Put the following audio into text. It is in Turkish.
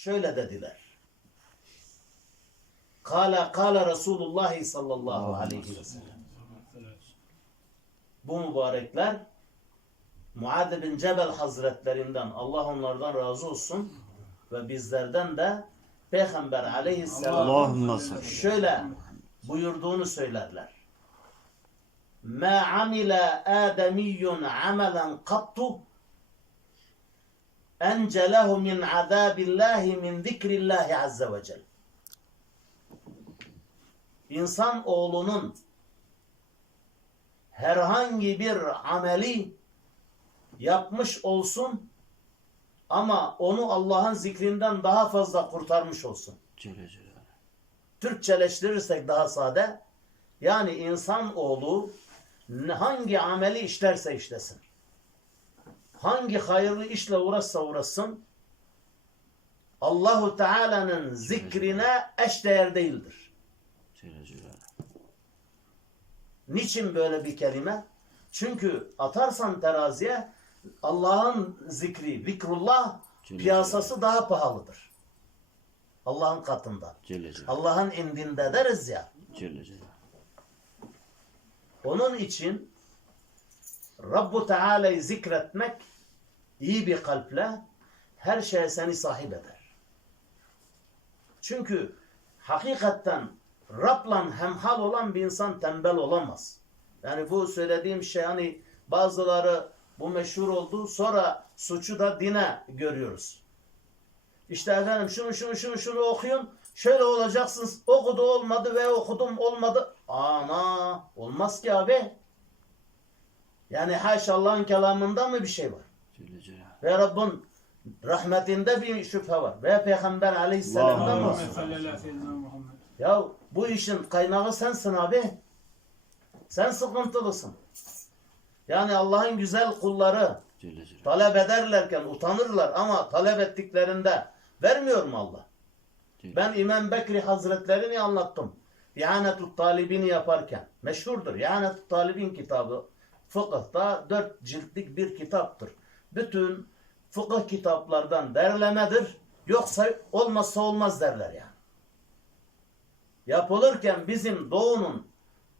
şöyle dediler. Kale kale Resulullah sallallahu aleyhi ve sellem. Bu mübarekler Muad bin Cebel Hazretlerinden Allah onlardan razı olsun ve bizlerden de Peygamber aleyhisselam şöyle buyurduğunu söylerler. Ma amile ademiyyun amelen kattu encelehu min azabillahi min zikrillahi azze ve celle. İnsan oğlunun herhangi bir ameli yapmış olsun ama onu Allah'ın zikrinden daha fazla kurtarmış olsun. Celle Celaluhu. Türkçeleştirirsek daha sade yani insan oğlu hangi ameli işlerse işlesin. Hangi hayırlı işle uğraşsa uğraşsın Allahu Teala'nın zikrine eşdeğer değildir. Niçin böyle bir kelime? Çünkü atarsan teraziye Allah'ın zikri, zikrullah piyasası daha pahalıdır. Allah'ın katında. Allah'ın indinde deriz ya. Onun için Rabbu Teala'yı zikretmek iyi bir kalple her şeye seni sahip eder. Çünkü hakikaten Rab'la hemhal olan bir insan tembel olamaz. Yani bu söylediğim şey hani bazıları bu meşhur oldu sonra suçu da dine görüyoruz. İşte efendim şunu şunu şunu şunu okuyun şöyle olacaksınız okudu olmadı ve okudum olmadı. Ana olmaz ki abi. Yani haşa Allah'ın kelamında mı bir şey var? Ve Rabbin rahmetinde bir şüphe var. Ve Peygamber aleyhisselam'da mı? Allahümme Muhammed sallallahu aleyhi ve sellem Muhammed. Ya bu işin kaynağı sensin abi. Sen sıkıntılısın. Yani Allah'ın güzel kulları talep ederlerken utanırlar ama talep ettiklerinde vermiyor mu Allah? Ben İmam Bekri Hazretlerini anlattım. İhanetut Talibini yaparken. Meşhurdur. İhanetut Talibin kitabı. Fıkıhta dört ciltlik bir kitaptır. Bütün fıkıh kitaplardan derlemedir. Yoksa olmazsa olmaz derler yani. Yapılırken bizim doğunun